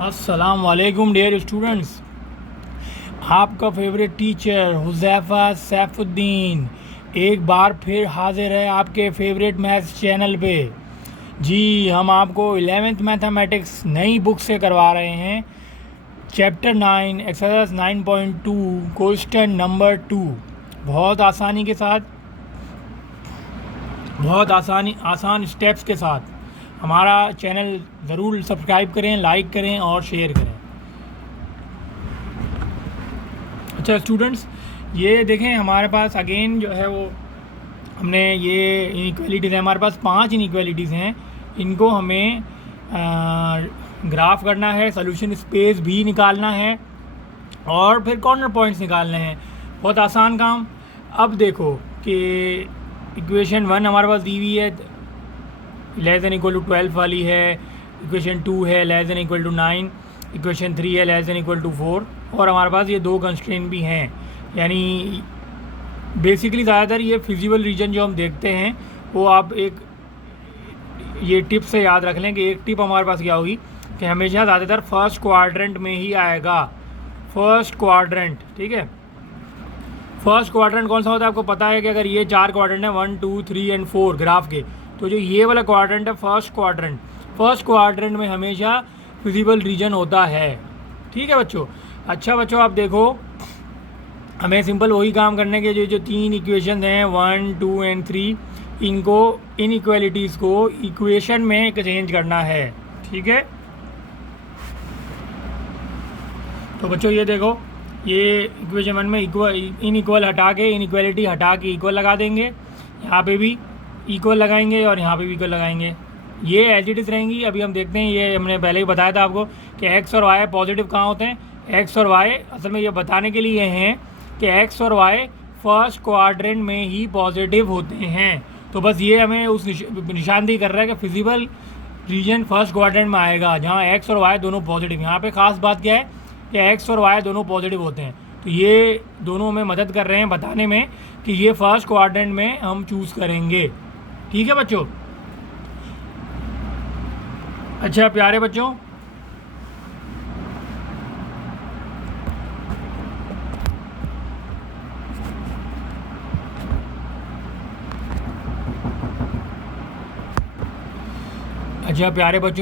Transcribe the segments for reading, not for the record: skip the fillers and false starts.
अस्सलाम वालेकुम dear students. आपका फेवरेट टीचर हुज़ैफ़ा सैफुद्दीन एक बार फिर हाजिर है आपके फेवरेट मैथ्स चैनल पे। जी, हम आपको 11th मैथमेटिक्स नई बुक से करवा रहे हैं। Chapter 9 exercise 9.2 question number 2। बहुत आसानी के साथ, बहुत आसान स्टेप्स के साथ हमारा चैनल ज़रूर सब्सक्राइब करें, लाइक करें और शेयर करें। अच्छा स्टूडेंट्स, ये देखें हमारे पास अगेन जो है वो हमने ये इनइक्वालिटीज़ है, हमारे पास 5 इनइक्वालिटीज़ हैं। इनको हमें ग्राफ करना है, सोल्यूशन स्पेस भी निकालना है और फिर कॉर्नर पॉइंट्स निकालने हैं। बहुत आसान काम। अब देखो कि इक्वेशन 1 हमारे पास दी हुई है, लेस देन इक्वल टू 12 वाली है। इक्वेशन 2 है less than equal to 9। Equation 3 है लेस देन इक्वल टू 4। और हमारे पास ये 2 कंस्ट्रेंट भी हैं। यानी बेसिकली ज़्यादातर ये फिजिबल रीजन जो हम देखते हैं वो आप एक ये टिप से याद रख लें कि एक टिप हमारे पास क्या होगी कि हमेशा ज़्यादातर फर्स्ट क्वाड्रेंट में ही आएगा। फर्स्ट क्वाड्रेंट, ठीक है। फर्स्ट क्वाड्रेंट कौन सा होता है आपको पता है कि अगर ये 4 क्वाड्रेंट है 1 2 3 एंड 4 ग्राफ के, तो जो ये वाला क्वाड्रेंट है फर्स्ट क्वाड्रेंट, फर्स्ट क्वाड्रेंट में हमेशा फिजिबल रीजन होता है। ठीक है बच्चों। अच्छा बच्चों, आप देखो हमें सिंपल वही काम करने के जो 3 इक्वेशन हैं 1 2 एंड 3, इनको इनइक्वालिटीज़ को इक्वेशन में चेंज करना है। ठीक है। तो बच्चों ये देखो, ये इक्वेशन 1 में इनइक्वल हटा के इनइक्वालिटी हटा के इक्वल लगा देंगे। यहाँ पे भी इक्वल लगाएंगे और यहाँ पे भी इक्वल लगाएंगे। ये एज इट इज़ रहेंगी। अभी हम देखते हैं, ये हमने पहले ही बताया था आपको कि एक्स और वाई पॉजिटिव कहाँ होते हैं। एक्स और वाई असल में ये बताने के लिए हैं कि एक्स और वाई फर्स्ट क्वाड्रेंट में ही पॉजिटिव होते हैं। तो बस ये हमें उस निशानदेही कर रहा है कि फिजिबल रीजन फर्स्ट क्वाड्रेंट में आएगा जहाँ एक्स और वाई दोनों पॉजिटिव। यहाँ पे ख़ास बात क्या है कि एक्स और वाई दोनों पॉजिटिव होते हैं। तो ये दोनों हमें मदद कर रहे हैं बताने में कि ये फर्स्ट क्वाड्रेंट में हम चूज़ करेंगे। ठीक है बच्चों। अच्छा प्यारे बच्चों,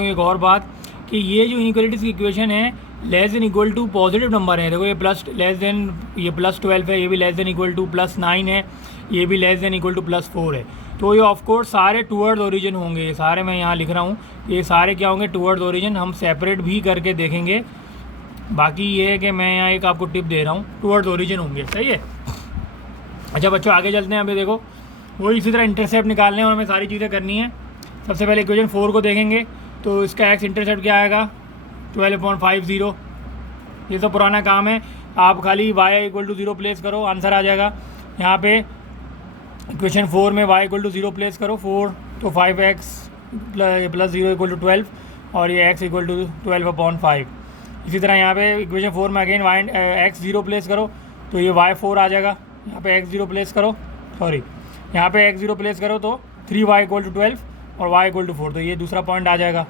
एक और बात कि ये जो इनइक्वालिटीज़ की इक्वेशन है less than equal to positive number है। देखो ये प्लस लेस देन, ये +12 है, ये भी लेस देन इक्वल टू +9 है, ये भी लेस देन इक्वल टू +4 है। तो ये ऑफ कोर्स सारे टूवर्ड्स ओरिजिन होंगे। ये सारे मैं यहाँ लिख रहा हूँ, ये सारे क्या होंगे, टूवर्ड्स ओरिजिन। हम सेपरेट भी करके देखेंगे। बाकी ये है कि मैं यहाँ एक आपको टिप दे रहा हूँ, टूवर्ड्स ओरिजिन होंगे। सही है। अच्छा बच्चों आगे चलते हैं। अभी देखो वो इसी तरह इंटरसेप्ट निकालने और हमें सारी चीज़ें करनी है। सबसे पहले इक्वेशन 4 को देखेंगे तो इसका एक्स इंटरसेप्ट क्या आएगा 12.50। ये तो पुराना काम है। आप खाली y इक्वल टू 0 प्लेस करो, आंसर आ जाएगा। यहाँ पे इक्वेशन 4 में y इक्वल टू 0 प्लेस करो 4, तो 5x + 0 इक्वल टू 12 और ये x इक्वल टू 12/5। इसी तरह यहाँ पे इक्वेशन 4 में अगेन x 0 प्लेस करो तो ये y 4 आ जाएगा। यहाँ पे x 0 प्लेस करो, यहाँ पे x 0 प्लेस करो तो 3y इक्वल टू 12 और y इक्वल टू 4, तो ये दूसरा पॉइंट आ जाएगा।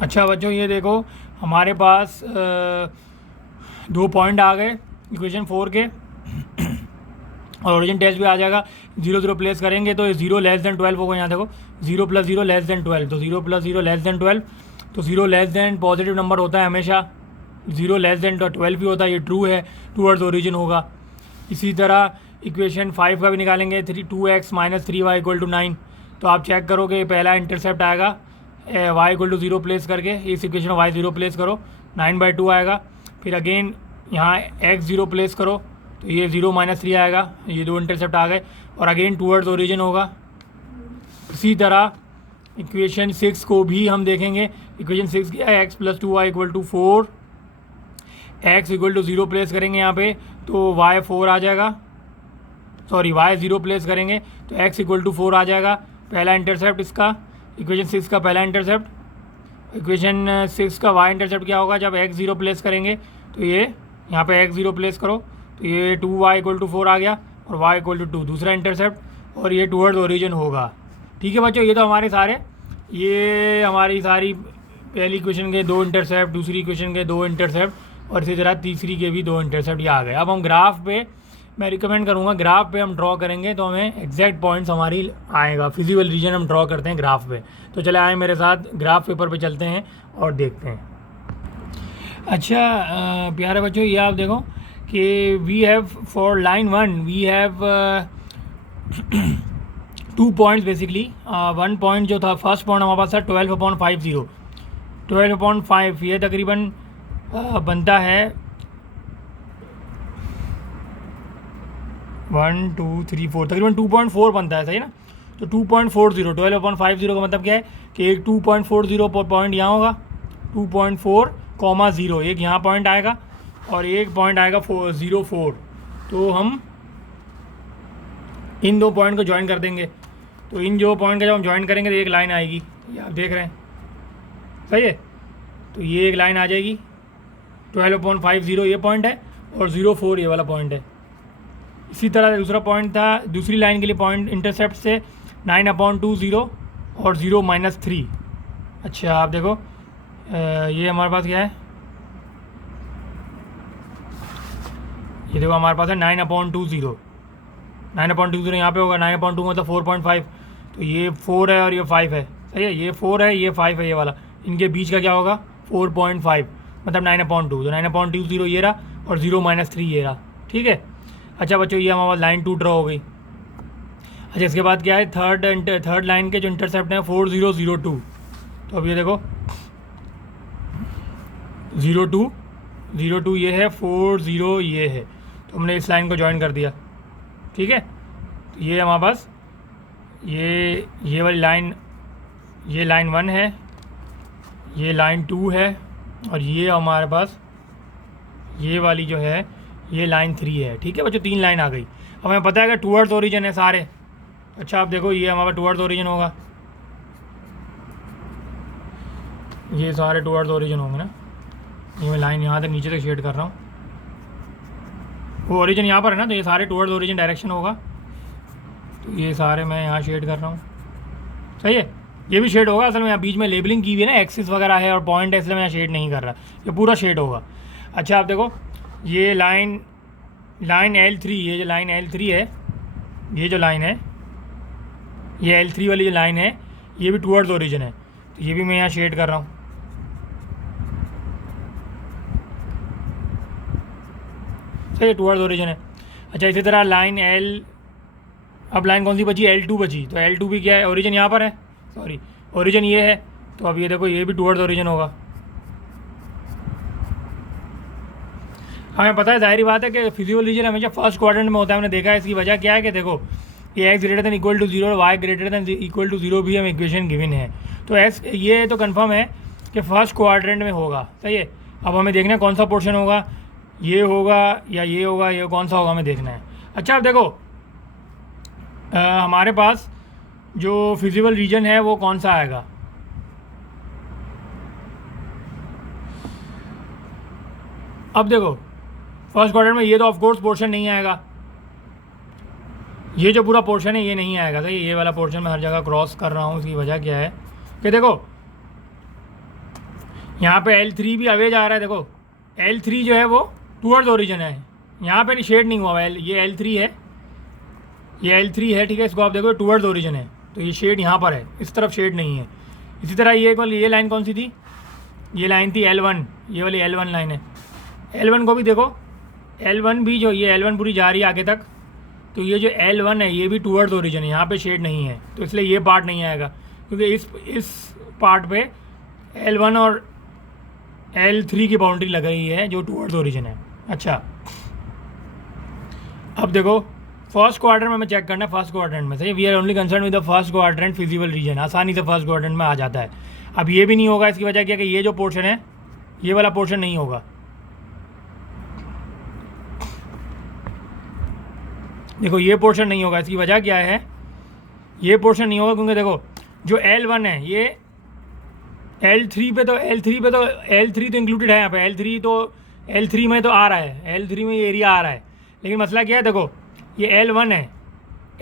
अच्छा बच्चों ये देखो हमारे पास 2 पॉइंट आ गए इक्वेशन 4 के और ओरिजिन टेस्ट भी आ जाएगा। 0 0 प्लेस करेंगे तो 0 लेस देन 12 होगा। यहाँ देखो 0 + 0 लेस देन 12, तो 0 + 0 लेस देन 12, तो 0 लेस देन पॉजिटिव नंबर होता है हमेशा। 0 लेस देन 12 भी होता है, ये ट्रू है, टूवर्ड्स ओरिजिन होगा। इसी तरह इक्वेशन 5 का भी निकालेंगे 2x - 3y इक्वल टू 9। तो आप चेक करो कि पहला इंटरसेप्ट आएगा y इक्वल टू 0 प्लेस करके, इस इक्वेशन में y 0 प्लेस करो 9/2 आएगा। फिर अगेन यहाँ x 0 प्लेस करो तो ये 0 - 3 आएगा। ये 2 इंटरसेप्ट आ गए और अगेन टूवर्ड्स ओरिजिन होगा। इसी तरह इक्वेशन 6 को भी हम देखेंगे। इक्वेशन 6 क्या है, x + 2y equal to 4, x equal to 0 place करेंगे यहाँ पे तो y 4 आ जाएगा। y 0 प्लेस करेंगे तो x इक्वल टू 4 आ जाएगा। पहला इंटरसेप्ट इसका, इक्वेशन 6 का पहला इंटरसेप्ट। इक्वेशन 6 का y इंटरसेप्ट क्या होगा, जब x 0 प्लेस करेंगे तो ये यहाँ पे x 0 प्लेस करो तो ये 2y इक्वल टू 4 आ गया और वाई इक्वल टू 2 दूसरा इंटरसेप्ट, और ये टूवर्ड्स ओरिजिन होगा। ठीक है बच्चों, ये तो हमारे सारे, ये हमारी सारी पहली इक्वेशन के 2 इंटरसेप्ट, दूसरी इक्वेशन के 2 इंटरसेप्ट, और इसी तरह तीसरी के भी 2 इंटरसेप्ट ये आ गए। अब हम ग्राफ पे, मैं रिकमेंड करूँगा ग्राफ पे हम ड्रॉ करेंगे तो हमें एग्जैक्ट पॉइंट्स हमारी आएगा। फिजिबल रीजन हम ड्रॉ करते हैं ग्राफ पे। तो चले आए मेरे साथ, ग्राफ पेपर पे चलते हैं और देखते हैं। अच्छा प्यारे बच्चों, ये आप देखो कि we have for line 1 we have 2 points basically. 1 point जो था, फर्स्ट पॉइंट हमारे पास था 12/50, 12/5, ये तकरीबन बनता है 1 2 3 4, तकरीबन 2.4 बनता है, सही ना। तो 2.40, 12/50 का मतलब क्या है कि एक 2.40 पॉइंट यहाँ होगा, 2.4, 0 एक यहाँ पॉइंट आएगा और एक पॉइंट आएगा 0.4। तो हम इन 2 पॉइंट को ज्वाइन कर देंगे। तो इन 2 पॉइंट का जब हम ज्वाइन करेंगे तो एक लाइन आएगी, ये आप देख रहे हैं, सही है। तो ये एक लाइन आ जाएगी, 12/50 ये पॉइंट है और 0.4 ये वाला पॉइंट है। इसी तरह दूसरा पॉइंट था, दूसरी लाइन के लिए पॉइंट इंटरसेप्ट से 9/20 और 0-3। अच्छा आप देखो, ये हमारे पास क्या है, ये देखो हमारे पास है 9/20, 9/20 यहाँ पे होगा, 9/2 मतलब 4.5। तो ये 4 है और ये 5 है, सही है। ये 4 है, ये 5 है, ये वाला, इनके बीच का क्या होगा 4.5 मतलब 9/2। तो 9/20 ये रहा और 0-3 ये रहा, ठीक है। अच्छा बच्चों, ये हमारे पास लाइन 2 ड्रॉ हो गई। अच्छा इसके बाद क्या है, थर्ड लाइन के जो इंटरसेप्ट हैं 4002। तो अब ये देखो 02 ये है, 40 ये है, तो हमने इस लाइन को ज्वाइन कर दिया, ठीक है। तो ये हमारे पास ये वाली लाइन, ये लाइन 1 है, ये लाइन 2 है, और ये हमारे पास ये वाली जो है ये लाइन 3 है, ठीक है बच्चों। 3 लाइन आ गई। अब हमें पता है कि टूवर्ड्स ओरिजिन है सारे। अच्छा आप देखो, ये हमारा टूवर्ड्स ओरिजिन होगा, ये सारे टूवर्ड्स ओरिजिन होंगे ना। ये मैं लाइन यहाँ तक नीचे तक शेड कर रहा हूँ, वो ओरिजिन यहाँ पर है ना, तो ये सारे टूवर्ड्स ओरिजिन डायरेक्शन होगा। तो ये सारे मैं यहाँ शेड कर रहा हूँ, सही है। ये भी शेड होगा, असल में यहाँ बीच में लेबलिंग की हुई है ना, एक्सिस वगैरह है और पॉइंट है, इसलिए मैं यहाँ शेड नहीं कर रहा, ये पूरा शेड होगा। अच्छा आप देखो, ये लाइन L3, ये जो लाइन L3 है, ये जो लाइन है, ये L3 वाली जो लाइन है, ये भी टूवर्ड्स ओरिजिन है। तो ये भी मैं यहाँ शेड कर रहा हूँ, सही है, टूवर्ड्स ओरिजिन है। अच्छा इसी तरह लाइन L, अब लाइन कौन सी बची, L2 बची। तो L2 भी क्या है, ओरिजिन यहाँ पर है, सॉरी ओरिजिन ये है। तो अब ये देखो, ये भी टूवर्ड्स ओरिजिन होगा। हमें पता है, जाहिर बात है कि फिजिबल रीजन हमेशा फर्स्ट क्वाड्रेंट में होता है। हमने देखा है, इसकी वजह क्या है कि देखो ये x greater than equal to 0 और y greater than equal to 0 भी हम इक्वेशन गिवन है। तो x ये तो कंफर्म है कि फर्स्ट क्वाड्रेंट में होगा, सही है। अब हमें देखना है कौन सा पोर्शन होगा, ये होगा या ये होगा, ये कौन सा होगा हमें देखना है। अच्छा अब देखो हमारे पास जो फिजिबल रीजन है वो कौन सा आएगा। अब देखो फर्स्ट क्वाड्रेंट में ये तो ऑफ कोर्स पोर्शन नहीं आएगा, ये जो पूरा पोर्शन है ये नहीं आएगा, सही। ये वाला पोर्शन मैं हर जगह क्रॉस कर रहा हूँ, इसकी वजह क्या है कि देखो यहाँ पे L3 भी अवेज आ रहा है। देखो L3 जो है वो टूवर्ड्स ओरिजिन है, यहाँ पे शेड नहीं हुआ है, ये L3 है, ये L3 है, ठीक है। इसको आप देखो टूवर्ड्स ओरिजिन है, तो ये शेड यहाँ पर है, इस तरफ शेड नहीं है। इसी तरह ये लाइन कौन सी थी, ये लाइन थी L1, ये वाली L1 लाइन है। L1 को भी देखो, L1 भी जो ये L1 पूरी जा रही है आगे तक, तो ये जो L1 है ये भी टूवर्ड्स ओरिजिन है, यहाँ पे शेड नहीं है, तो इसलिए ये पार्ट नहीं आएगा, क्योंकि इस पार्ट पे L1 और L3 की बाउंड्री लग रही है जो टूवर्ड्स ओरिजिन है। अच्छा अब देखो फर्स्ट क्वाड्रेंट में हमें चेक करना है, फर्स्ट क्वाड्रेंट में, सही। We are only concern with the first quadrant feasible region, आसानी से फर्स्ट क्वाड्रेंट में आ जाता है। अब ये भी नहीं होगा, इसकी वजह क्या है कि ये जो पोर्शन है ये वाला पोर्शन नहीं होगा। देखो ये पोर्शन नहीं होगा, इसकी वजह क्या है, ये पोर्शन नहीं होगा क्योंकि देखो जो L1 है ये L3 पे तो L3 तो इंक्लूडेड है यहाँ पे, L3 में तो आ रहा है, L3 में ये एरिया आ रहा है। लेकिन मसला क्या है, देखो ये L1 है,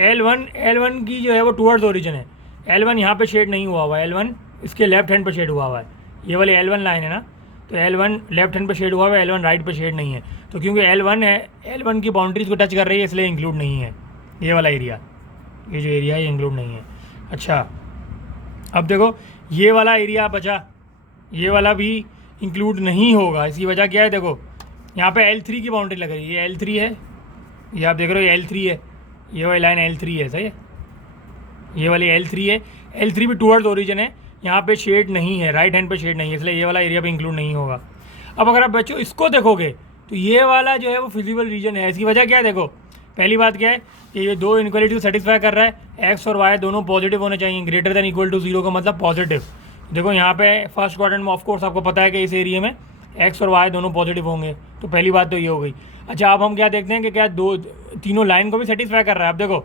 L1 की जो है वो टूवर्ड्स ओरिजिन है। L1 यहाँ पे शेड नहीं हुआ हुआ है, L1 इसके लेफ्ट हैंड पे शेड हुआ हुआ है। ये वाली L1 लाइन है ना, तो L1 लेफ्ट हैंड पे शेड हुआ हुआ है, L1 राइट पे शेड नहीं है। तो क्योंकि L1 है, L1 की बाउंड्रीज को टच कर रही है, इसलिए इंक्लूड नहीं है ये वाला एरिया। ये जो एरिया है ये इंक्लूड नहीं है। अच्छा, अब देखो ये वाला एरिया बचा, ये वाला भी इंक्लूड नहीं होगा। इसकी वजह क्या है, देखो यहाँ पे L3 की बाउंड्री लग रही है, ये L3 है, ये आप देख रहे हो ये L3 है, ये वाली लाइन L3 है, सही है, ये वाली L3 है। L3 भी टूवर्ड्स ओरिजिन है, यहाँ पे शेड नहीं है, राइट हैंड पे शेड नहीं है, इसलिए ये वाला एरिया पे इंक्लूड नहीं होगा। अब अगर आप बच्चों इसको देखोगे तो ये वाला जो है वो फिजिबल रीजन है। इसकी वजह क्या है, देखो पहली बात क्या है कि ये दो इनक्वालिटी को सेटिस्फाई कर रहा है, एक्स और वाई दोनों पॉजिटिव होने चाहिए, ग्रेटर देन इक्वल टू 0 का मतलब पॉजिटिव। देखो यहाँ पे फर्स्ट क्वाड्रेंट में ऑफकोर्स आपको पता है कि इस एरिया में एक्स और वाई दोनों पॉजिटिव होंगे, तो पहली बात तो ये हो गई। अच्छा, अब हम क्या देखते हैं कि क्या तीनों लाइन को भी सेटिस्फाई कर रहा है। अब देखो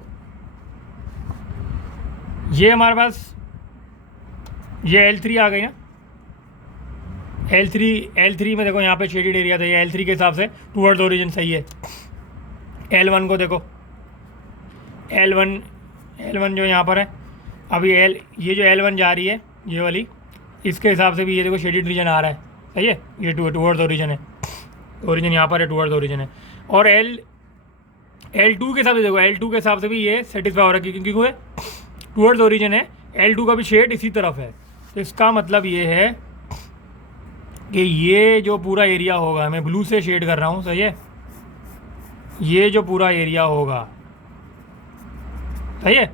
ये हमारे पास ये L3 आ गई ना, L3 में देखो यहाँ पे शेडेड एरिया था, ये L3 के हिसाब से टूवर्ड्स ओरिजिन सही है। L1 को देखो, L1 जो यहाँ पर है, अभी ये जो L1 जा रही है ये वाली, इसके हिसाब से भी ये देखो शेडेड रीजन आ रहा है, सही है, ये टूवर्ड्स ओरिजिन है, ओरिजिन यहाँ पर है, टूवर्ड्स ओरिजिन है। और L2 के हिसाब से देखो, L2 के हिसाब से भी ये सेटिस्फाई हो रहा है, क्योंकि टूवर्ड्स ओरिजिन है, L2 का भी शेड इसी तरफ है। तो इसका मतलब ये है कि ये जो पूरा एरिया होगा, मैं ब्लू से शेड कर रहा हूँ, सही है, ये जो पूरा एरिया होगा, सही है,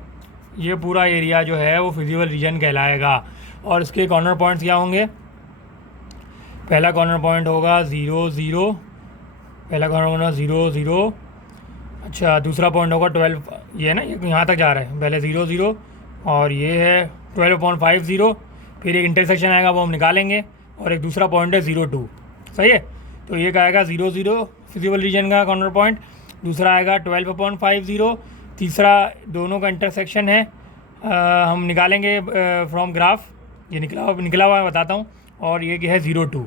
ये पूरा एरिया जो है वो फिजिबल रीजन कहलाएगा। और इसके कॉर्नर पॉइंट्स क्या होंगे, पहला कॉर्नर पॉइंट होगा 0 0, पहला कॉर्नर होगा 0 0। अच्छा, दूसरा पॉइंट होगा 12, ये ना ये यहाँ तक जा रहा है, पहले 0 0 और ये है 12.50, फिर एक इंटरसेक्शन आएगा वो हम निकालेंगे, और एक दूसरा पॉइंट है 0 2, सही है। तो एक आएगा 0 0 फिजिबल रीजन का कॉर्नर पॉइंट, दूसरा आएगा 12.50, तीसरा दोनों का इंटरसेक्शन है, हम निकालेंगे फ्रॉम ग्राफ, ये निकला हुआ बताता हूँ, और ये है 0 2।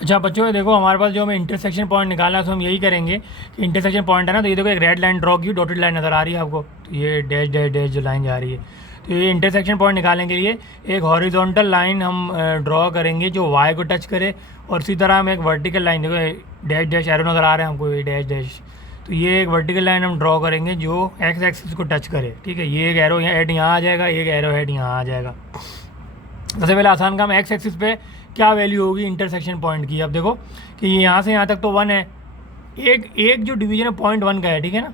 अच्छा बच्चों, देखो हमारे पास जो हमें इंटरसेक्शन पॉइंट निकालना है, तो हम यही करेंगे कि इंटरसेक्शन पॉइंट है ना, तो ये देखो एक रेड लाइन ड्रॉ की, डॉटेड लाइन नज़र आ रही है आपको, तो ये डैश डैश डैश जो लाइन जा रही है, तो ये इंटरसेक्शन पॉइंट निकालने के लिए एक हॉरिजॉन्टल लाइन हम ड्रॉ करेंगे जो वाई को टच करे, और इसी तरह हम एक वर्टिकल लाइन, देखो डैश डैश एरो नज़र आ रहा है हमको, ये डैश डैश, तो ये एक वर्टिकल लाइन हम ड्रॉ करेंगे जो एक्स एक्सिस को टच करे, ठीक है। ये एक एरो हेड यहाँ आ जाएगा, एक एरो हेड यहाँ आ जाएगा। सबसे पहले आसान काम, एक्स एक्सिस पे क्या वैल्यू होगी इंटरसेक्शन पॉइंट की। अब देखो कि यहाँ से यहाँ तक तो 1 है, एक जो डिवीजन है 0.1 का है, ठीक है ना,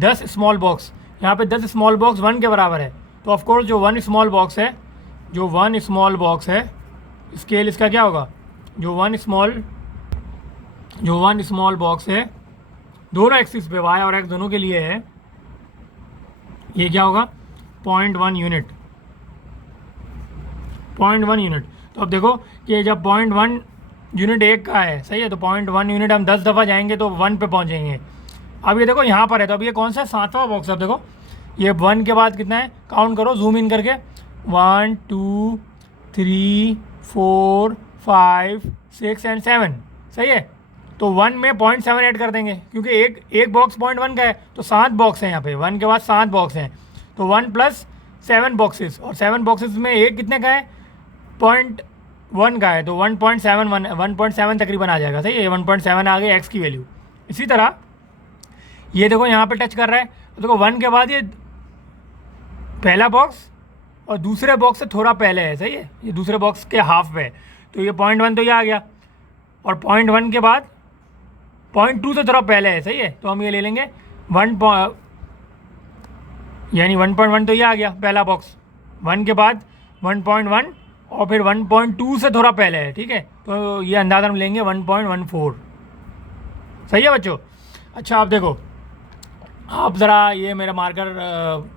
10 स्मॉल बॉक्स, यहाँ पे 10 स्मॉल बॉक्स 1 के बराबर है, तो ऑफकोर्स जो 1 स्मॉल बॉक्स है, जो 1 स्मॉल बॉक्स है, स्केल इसका क्या होगा, जो 1 स्मॉल बॉक्स है दोनों एक्सिस पे, वाई और एक्स दोनों के लिए है, ये क्या होगा 0.1 यूनिट, 0.1 यूनिट। तो अब देखो कि जब 0.1 यूनिट एक का है, सही है, तो 0.1 यूनिट हम 10 दफ़ा जाएंगे तो 1 पे पहुंचेंगे। अब ये देखो यहाँ पर है, तो अब ये कौन सा 7वां बॉक्स है। अब देखो ये 1 के बाद कितना है, काउंट करो जूम इन करके, 1 2 3 4 5 6 एंड 7, सही है। तो 1 में 0.7 ऐड कर देंगे, क्योंकि एक बॉक्स 0.1 का है, तो 7 बॉक्स हैं यहाँ पे, 1 के बाद 7 बॉक्स हैं, तो 1 + 7 बॉक्सेस, और 7 बॉक्सेस में एक कितने का है, 0.1 का है, तो 1.7 तकरीबन आ जाएगा, सही है, 1.7 आ गई एक्स की वैल्यू। इसी तरह ये देखो यहाँ पे टच कर रहा है, तो देखो 1 के बाद ये पहला बॉक्स और दूसरे बॉक्स से थोड़ा पहले है, सही है, ये दूसरे बॉक्स के हाफ पे है, तो ये 0.1 तो ये आ गया, और 0.1 के बाद 0.2 से थोड़ा पहले है, सही है, तो हम ये ले लेंगे 1 तो ये आ गया पहला बॉक्स, 1 के बाद 1.1 और फिर 1.2 से थोड़ा पहले है, ठीक है, तो ये अंदाज़ा हम लेंगे 1.14, सही है बच्चों। अच्छा आप देखो, आप ज़रा ये मेरा मार्कर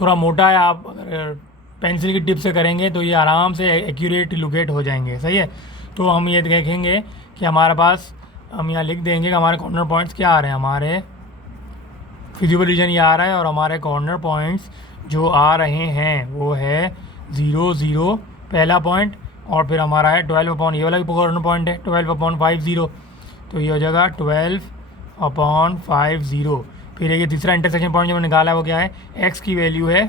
थोड़ा मोटा है, आप अगर पेंसिल की टिप से करेंगे तो ये आराम से एक्यूरेट लोकेट हो जाएंगे, सही है। तो हम ये देखेंगे कि हमारे पास, हम यहाँ लिख देंगे कि हमारे कॉर्नर पॉइंट्स क्या आ रहे हैं, हमारे फिजिबल रीजन ये आ रहा है, और हमारे कॉर्नर पॉइंट्स जो आ रहे हैं वो है 0 0 पहला पॉइंट, और फिर हमारा है 12 ये वाला भी कॉर्नर पॉइंट है 12.50, तो ये हो जाएगा 12 अपॉन 50। फिर ये तीसरा इंटरसेक्शन पॉइंट जो मैंने निकाला है वो क्या है, x की वैल्यू है,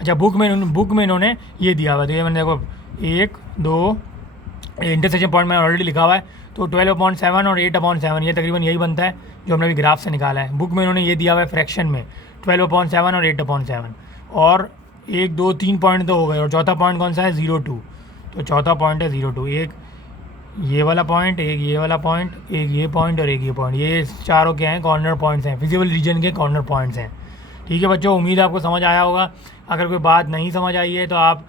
अच्छा बुक में इन्होंने ये दिया हुआ है, तो ये मैंने देखो 1 2 इंटरसेक्शन पॉइंट मैंने ऑलरेडी लिखा हुआ है, तो 12/7 और 8/7 ये तकरीबन यही बनता है जो हमने अभी ग्राफ से निकाला है। बुक में इन्होंने ये दिया हुआ है फ्रैक्शन में 12/7 और 8/7, और 1 2 3 पॉइंट तो हो गए, और चौथा पॉइंट कौन सा है 0 2, तो चौथा पॉइंट है 0 2, एक ये वाला पॉइंट, एक ये वाला पॉइंट, एक ये पॉइंट और एक ये पॉइंट, ये चारों क्या हैं, कॉर्नर पॉइंट्स हैं, फिजिबल रीजन के कॉर्नर पॉइंट्स हैं। ठीक है बच्चों, उम्मीद है आपको समझ आया होगा। अगर कोई बात नहीं समझ आई है तो आप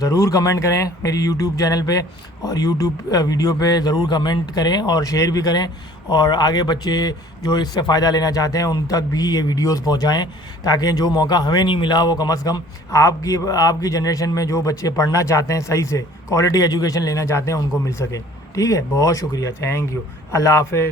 ज़रूर कमेंट करें मेरी यूट्यूब चैनल पे, और यूट्यूब वीडियो पे ज़रूर कमेंट करें और शेयर भी करें, और आगे बच्चे जो इससे फ़ायदा लेना चाहते हैं उन तक भी ये वीडियोस पहुंचाएं, ताकि जो मौका हमें नहीं मिला वो कम से कम आपकी जनरेशन में जो बच्चे पढ़ना चाहते हैं, सही से क्वालिटी एजुकेशन लेना चाहते हैं, उनको मिल सके। ठीक है, बहुत शुक्रिया, थैंक यू, अल्लाह हाफ़िज़।